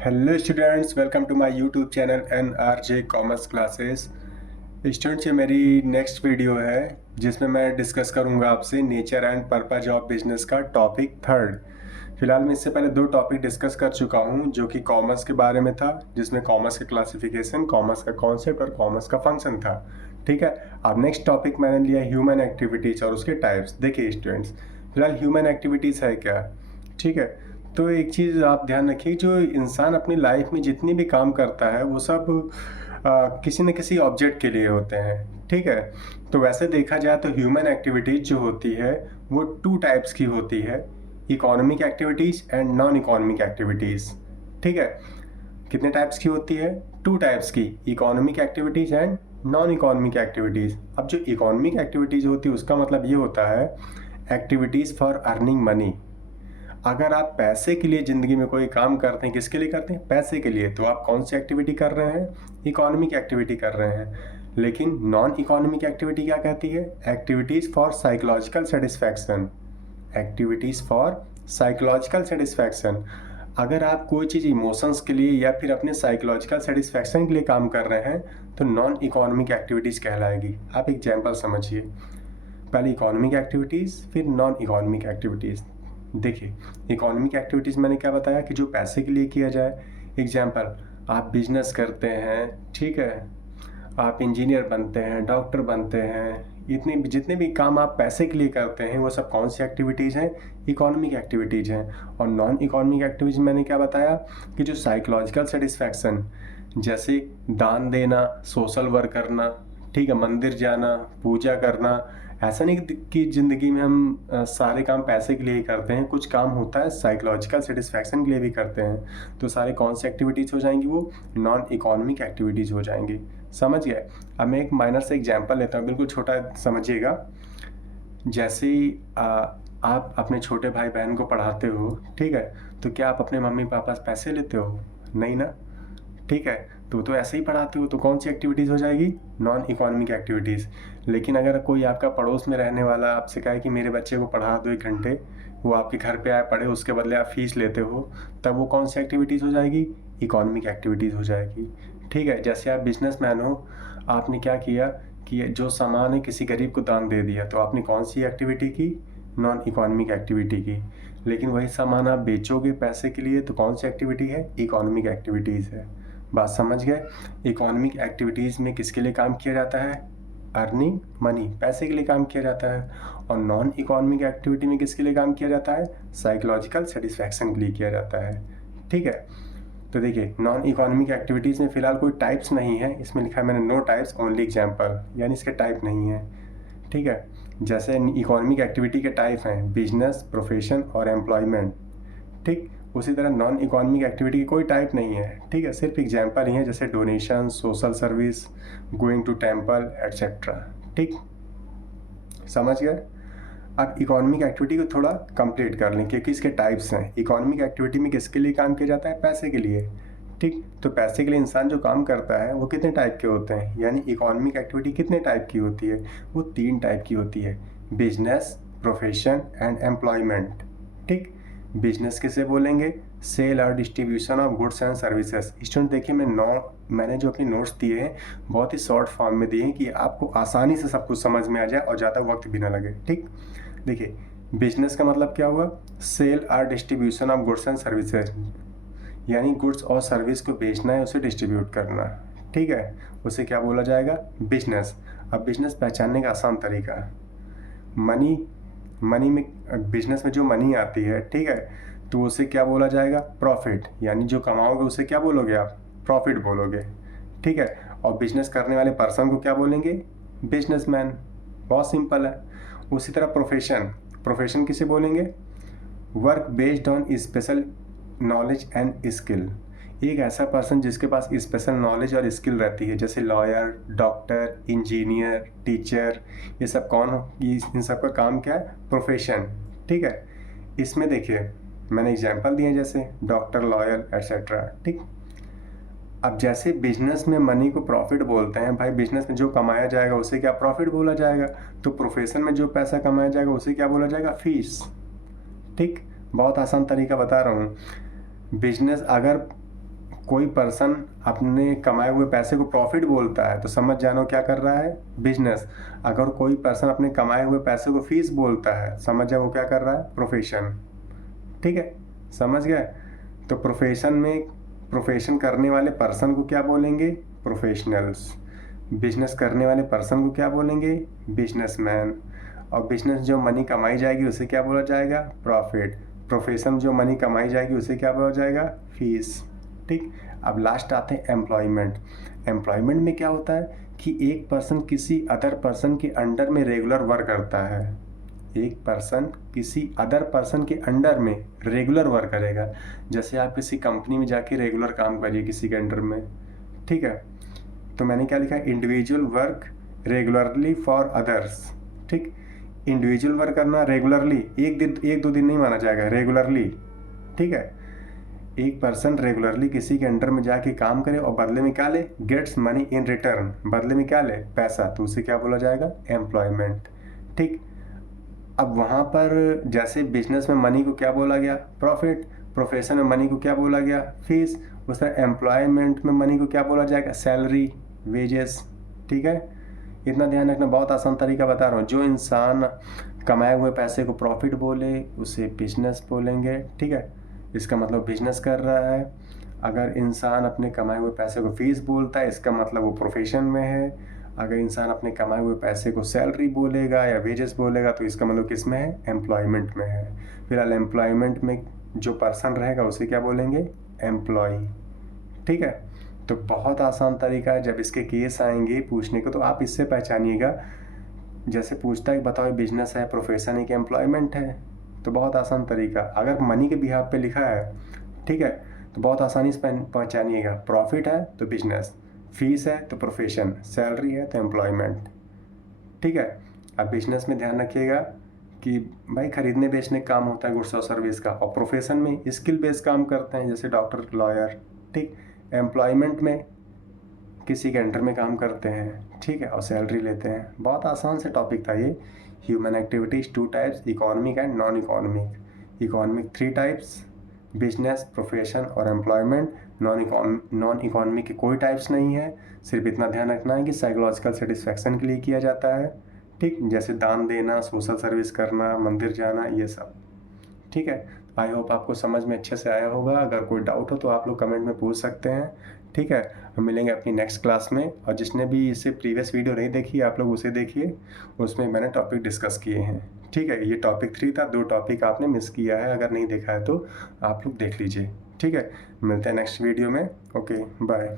Hello students, welcome to my YouTube channel NRJ commerce classes. Students, ये मेरी next video है जिसमें मैं डिस्कस करूंगा आपसे nature and purpose of business का टॉपिक थर्ड। फिलहाल मैं इससे पहले दो टॉपिक डिस्कस कर चुका हूं जो कि कॉमर्स के बारे में था, जिसमें कॉमर्स का क्लासिफिकेशन, कॉमर्स का कॉन्सेप्ट और कॉमर्स का फंक्शन था। ठीक है, अब नेक्स्ट टॉपिक मैंने लिया ह्यूमन एक्टिविटीज़ और उसके टाइप्स। देखिए स्टूडेंट्स, फिलहाल ह्यूमन एक्टिविटीज़ है क्या? ठीक है, तो एक चीज़ आप ध्यान रखिए, जो इंसान अपनी लाइफ में जितनी भी काम करता है वो सब किसी न किसी ऑब्जेक्ट के लिए होते हैं। ठीक है, तो वैसे देखा जाए तो ह्यूमन एक्टिविटीज़ जो होती है वो टू टाइप्स की होती है, economic activities and non economic activities. ठीक है, कितने टाइप्स की होती है? टू टाइप्स की, economic activities and non economic activities. अब जो इकोनॉमिक एक्टिविटीज़ होती है उसका मतलब ये होता है एक्टिविटीज़ फॉर अर्निंग मनी। अगर आप पैसे के लिए ज़िंदगी में कोई काम करते हैं, किसके लिए करते हैं? पैसे के लिए, तो आप कौन सी एक्टिविटी कर रहे हैं? इकोनॉमिक एक्टिविटी कर रहे हैं। लेकिन नॉन इकोनॉमिक एक्टिविटी क्या कहती है? Activities for psychological satisfaction. Activities for psychological satisfaction. अगर आप कोई चीज़ इमोशंस के लिए या फिर अपने साइकोलॉजिकल सेटिस्फैक्शन के लिए काम कर रहे हैं तो नॉन इकोनॉमिक एक्टिविटीज़ कहलाएगी। आप एग्जाम्पल समझिए, पहले इकोनॉमिक एक्टिविटीज़ फिर नॉन इकोनॉमिक एक्टिविटीज़। देखिए, इकोनॉमिक एक्टिविटीज़ मैंने क्या बताया कि जो पैसे के लिए किया जाए। एग्जाम्पल, आप बिजनेस करते हैं, ठीक है, आप इंजीनियर बनते हैं, डॉक्टर बनते हैं, इतने जितने भी काम आप पैसे के लिए करते हैं वो सब कौन सी एक्टिविटीज़ हैं? इकोनॉमिक एक्टिविटीज़ हैं। और नॉन इकोनॉमिक एक्टिविटीज़ मैंने क्या बताया कि जो साइकोलॉजिकल सेटिस्फैक्शन, जैसे दान देना, सोशल वर्क करना, ठीक है, मंदिर जाना, पूजा करना। ऐसा नहीं कि ज़िंदगी में हम सारे काम पैसे के लिए ही करते हैं, कुछ काम होता है साइकोलॉजिकल सेटिस्फैक्शन के लिए भी करते हैं। तो सारे कौन सी एक्टिविटीज़ हो जाएंगी? वो नॉन इकोनॉमिक एक्टिविटीज़ हो जाएंगी। समझ गए? अब मैं एक माइनर से एग्जांपल लेता हूँ, बिल्कुल छोटा समझिएगा। जैसे ही आप अपने छोटे भाई बहन को पढ़ाते हो, ठीक है, तो क्या आप अपने मम्मी पापा से पैसे लेते हो? नहीं ना। ठीक है, तो ऐसे ही पढ़ाते हो, तो कौन सी एक्टिविटीज़ हो जाएगी? Non economic activities. लेकिन अगर कोई आपका पड़ोस में रहने वाला आपसे कहे कि मेरे बच्चे को पढ़ा दो 1 घंटे, वो आपके घर पे आए पढ़े, उसके बदले आप फीस लेते हो, तब वो कौन सी एक्टिविटीज़ हो जाएगी? इकोनॉमिक एक्टिविटीज़ हो जाएगी। ठीक है, जैसे आप बिजनेसमैन हो, आपने क्या किया कि जो सामान है किसी गरीब को दान दे दिया, तो आपने कौन सी एक्टिविटी की? नॉन इकोनॉमिक एक्टिविटी की। लेकिन वही सामान आप बेचोगे पैसे के लिए, तो कौन सी एक्टिविटी है? इकोनॉमिक एक्टिविटीज़ है। बात समझ गए? इकोनॉमिक एक्टिविटीज़ में किसके लिए काम किया जाता है? अर्निंग मनी, पैसे के लिए काम किया जाता है। और नॉन इकोनॉमिक एक्टिविटी में किसके लिए काम किया जाता है? साइकोलॉजिकल सेटिस्फैक्शन के लिए किया जाता है। ठीक है, तो देखिए, नॉन इकोनॉमिक एक्टिविटीज़ में फ़िलहाल कोई टाइप्स नहीं है, इसमें लिखा है मैंने नो टाइप्स ओनली एग्जाम्पल, यानी इसके टाइप नहीं है। ठीक है, जैसे इकोनॉमिक एक्टिविटी के टाइप हैं बिजनेस, प्रोफेशन और एम्प्लॉयमेंट। ठीक, उसी तरह नॉन इकोनॉमिक एक्टिविटी की कोई टाइप नहीं है। ठीक है, सिर्फ एग्जाम्पल ही है, जैसे donation, social service, going to temple etcetera. ठीक, समझ गए? अब इकोनॉमिक एक्टिविटी को थोड़ा कंप्लीट कर लें, क्योंकि इसके टाइप्स हैं। इकोनॉमिक एक्टिविटी में किसके लिए काम किया जाता है? पैसे के लिए। ठीक, तो पैसे के लिए इंसान जो काम करता है वो कितने टाइप के होते हैं? यानी इकोनॉमिक एक्टिविटी कितने टाइप की होती है? वो 3 टाइप की होती है, बिजनेस, प्रोफेशन एंड एम्प्लॉयमेंट। ठीक, बिजनेस किसे बोलेंगे? सेल और distribution of goods and services. Student देखिए, मैंने जो अपने नोट्स दिए हैं बहुत ही शॉर्ट फॉर्म में दिए हैं कि आपको आसानी से सब कुछ समझ में आ जाए और ज़्यादा वक्त भी ना लगे। ठीक, देखिए, बिजनेस का मतलब क्या हुआ? सेल और distribution of goods and services, यानी गुड्स और सर्विस को बेचना है, उसे डिस्ट्रीब्यूट करना। ठीक है, उसे क्या बोला जाएगा? बिजनेस। अब बिजनेस पहचानने का आसान तरीका, मनी में, बिजनेस में जो मनी आती है, ठीक है, तो उसे क्या बोला जाएगा? प्रॉफिट। यानी जो कमाओगे उसे क्या बोलोगे आप? प्रॉफिट बोलोगे। ठीक है, और बिजनेस करने वाले पर्सन को क्या बोलेंगे? बिजनेसमैन। बहुत सिंपल है। उसी तरह प्रोफेशन किसे बोलेंगे? Work based on special knowledge and skill. एक ऐसा पर्सन जिसके पास स्पेशल नॉलेज और स्किल रहती है, जैसे लॉयर, डॉक्टर, इंजीनियर, टीचर, ये सब इन सब का काम क्या है? प्रोफेशन। ठीक है, इसमें देखिए मैंने एग्जांपल दिए जैसे डॉक्टर, लॉयर एट्सेट्रा। ठीक, अब जैसे बिजनेस में मनी को प्रॉफिट बोलते हैं, भाई बिजनेस में जो कमाया जाएगा उसे क्या प्रॉफिट बोला जाएगा? तो प्रोफेशन में जो पैसा कमाया जाएगा उसे क्या बोला जाएगा? फीस। ठीक, बहुत आसान तरीका बता रहा हूँ। बिजनेस, अगर कोई पर्सन अपने कमाए हुए पैसे को प्रॉफिट बोलता है तो समझ जानो क्या कर रहा है, बिजनेस। अगर कोई पर्सन अपने कमाए हुए पैसे को फीस बोलता है, समझ जाओ वो क्या कर रहा है, प्रोफेशन। ठीक है, समझ गए। तो प्रोफेशन में प्रोफेशन करने वाले पर्सन को क्या बोलेंगे, प्रोफेशनल्स। बिजनेस करने वाले पर्सन को क्या बोलेंगे, बिजनेसमैन। और बिजनेस जो मनी कमाई जाएगी उसे क्या बोला जाएगा, प्रॉफिट। प्रोफेशन जो मनी कमाई जाएगी उसे क्या बोला जाएगा, फीस। ठीक। अब लास्ट आते हैं एम्प्लॉयमेंट। एम्प्लॉयमेंट में क्या होता है कि एक पर्सन किसी अदर पर्सन के अंडर में रेगुलर वर्क करता है। एक पर्सन किसी अदर पर्सन के अंडर में रेगुलर वर्क करेगा। जैसे आप किसी कंपनी में जाके रेगुलर काम करिए किसी के अंडर में। ठीक है, तो मैंने क्या लिखा, individual work regularly for others. ठीक, इंडिविजुअल वर्क करना रेगुलरली, एक दो दिन नहीं माना जाएगा, रेगुलरली। ठीक है, एक पर्सन रेगुलरली किसी के अंडर में जाके काम करे और बदले में क्या ले, गेट्स मनी इन रिटर्न, बदले में क्या ले, पैसा, तो उसे क्या बोला जाएगा, एम्प्लॉयमेंट। ठीक। अब वहाँ पर जैसे बिजनेस में मनी को क्या बोला गया, प्रॉफिट। प्रोफेशन में मनी को क्या बोला गया, फीस। उस तरह एम्प्लॉयमेंट में मनी को क्या बोला जाएगा, सैलरी, वेजेस। ठीक है, इतना ध्यान रखना, बहुत आसान तरीका बता रहा हूँ। जो इंसान कमाए हुए पैसे को प्रॉफिट बोले उसे बिजनेस बोलेंगे। ठीक है, इसका मतलब बिजनेस कर रहा है। अगर इंसान अपने कमाए हुए पैसे को फीस बोलता है, इसका मतलब वो प्रोफेशन में है। अगर इंसान अपने कमाए हुए पैसे को सैलरी बोलेगा या वेजेस बोलेगा तो इसका मतलब किस में है, एम्प्लॉयमेंट में है। फिलहाल एम्प्लॉयमेंट में जो पर्सन रहेगा उसे क्या बोलेंगे, एम्प्लॉय। ठीक है, तो बहुत आसान तरीका है। जब इसके केस आएंगे पूछने को तो आप इससे पहचानिएगा। जैसे पूछता है बताओ बिजनेस है, प्रोफेशन है कि एम्प्लॉयमेंट है, तो बहुत आसान तरीका। अगर मनी के बिहाफ पे लिखा है, ठीक है, तो बहुत आसानी से पहचानिएगा। प्रॉफिट है तो बिजनेस, फीस है तो प्रोफेशन, सैलरी है तो एम्प्लॉयमेंट। ठीक है, अब बिजनेस में ध्यान रखिएगा कि भाई खरीदने बेचने का काम होता है, गुड्स और सर्विस का। और प्रोफेशन में स्किल बेस्ड काम करते हैं जैसे डॉक्टर, लॉयर। ठीक, एम्प्लॉयमेंट में किसी के अंडर में काम करते हैं। ठीक है, और सैलरी लेते हैं। बहुत आसान से टॉपिक था ये। Human activities 2 types, economic and non economic. Economic 3 types, business, profession और एम्प्लॉयमेंट। नॉन इकोनॉमिक के कोई टाइप्स नहीं है। सिर्फ इतना ध्यान रखना है कि साइकोलॉजिकल सेटिस्फैक्शन के लिए किया जाता है। ठीक, जैसे दान देना, सोशल सर्विस करना, मंदिर जाना, ये सब। ठीक है, आई होप आपको समझ में अच्छे से आया होगा। अगर कोई डाउट हो तो आप लोग कमेंट में पूछ सकते हैं। ठीक है, हम मिलेंगे अपनी नेक्स्ट क्लास में। और जिसने भी इससे प्रीवियस वीडियो नहीं देखी आप लोग उसे देखिए, उसमें मैंने टॉपिक डिस्कस किए हैं। ठीक है, ये टॉपिक 3 था, 2 टॉपिक आपने मिस किया है। अगर नहीं देखा है तो आप लोग देख लीजिए। ठीक है, मिलते हैं नेक्स्ट वीडियो में। Okay, bye.